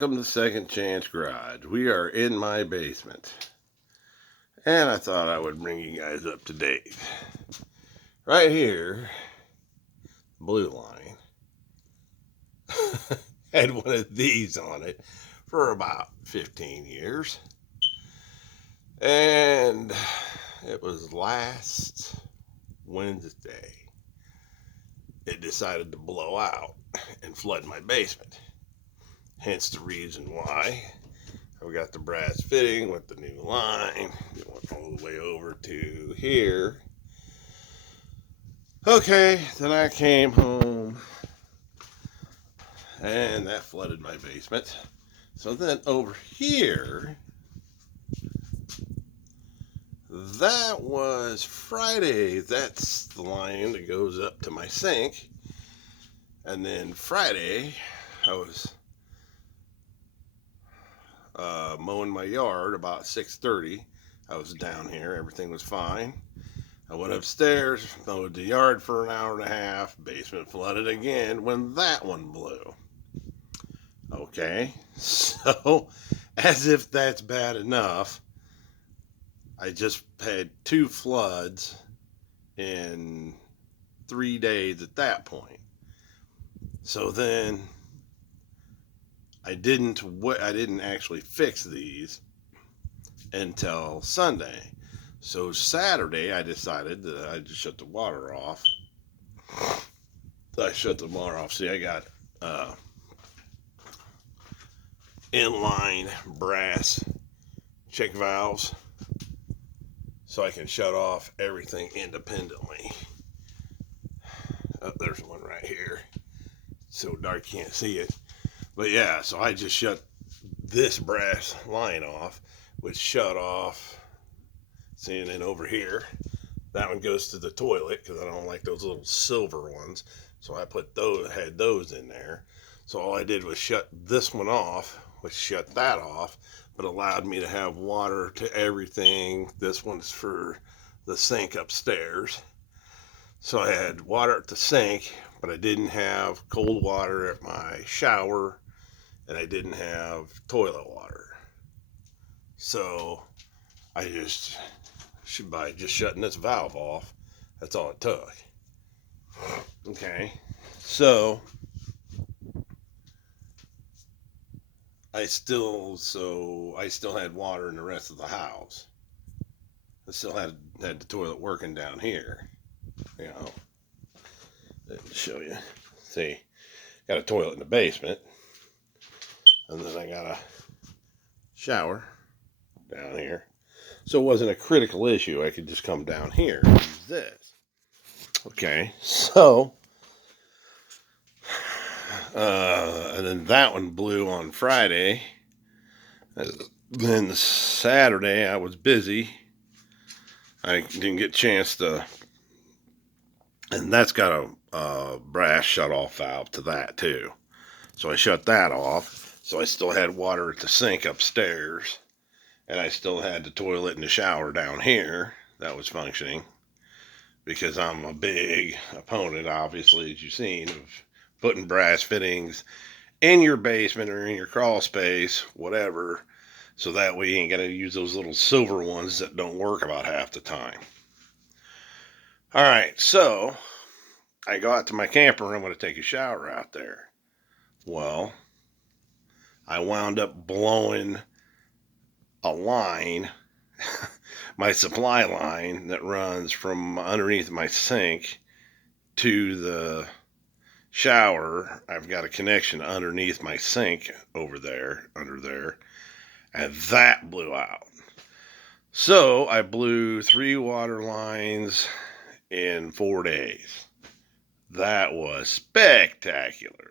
Welcome to Second Chance Garage. We are in my basement. And I thought I would bring you guys up to date. Right here, blue line, had one of these on it for about 15 years. And it was last Wednesday. It decided to blow out and flood my basement. Hence the reason why we got the brass fitting with the new line. It went all the way over to here. Okay, then I came home and that flooded my basement. So then over here, that was Friday. That's the line that goes up to my sink. And then Friday, I was mowing my yard about 6:30. I was down here. Everything was fine. I went upstairs, mowed the yard for an hour and a half. Basement flooded again when that one blew. Okay, so as if that's bad enough, I just had 2 floods in 3 days at that point. So then I didn't actually fix these until Sunday. So Saturday I decided that I'd just shut the water off. I shut the water off. See, I got inline brass check valves so I can shut off everything independently. Oh, there's one right here. So dark you can't see it. But yeah, so I just shut this brass line off, which shut off. See, and then over here, that one goes to the toilet because I don't like those little silver ones. So I had those in there. So all I did was shut this one off, which shut that off, but allowed me to have water to everything. This one's for the sink upstairs. So I had water at the sink, but I didn't have cold water at my shower, and I didn't have toilet water. So by just shutting this valve off, that's all it took. Okay, so I still had water in the rest of the house. I still had the toilet working down here. You know, let me show you. See, got a toilet in the basement, and then I got a shower down here. So it wasn't a critical issue. I could just come down here and use this. Okay, so and then that one blew on Friday. Then Saturday I was busy. I didn't get a chance to, and that's got a brass shut-off valve to that too. So I shut that off. So I still had water at the sink upstairs, and I still had the toilet and the shower down here that was functioning, because I'm a big opponent, obviously, as you've seen, of putting brass fittings in your basement or in your crawl space, whatever, so that way you ain't got to use those little silver ones that don't work about half the time. All right, so I go out to my camper and I'm going to take a shower out there. Well, I wound up blowing a line, my supply line that runs from underneath my sink to the shower. I've got a connection underneath my sink over there, under there, and that blew out. So I blew 3 water lines in 4 days. That was spectacular.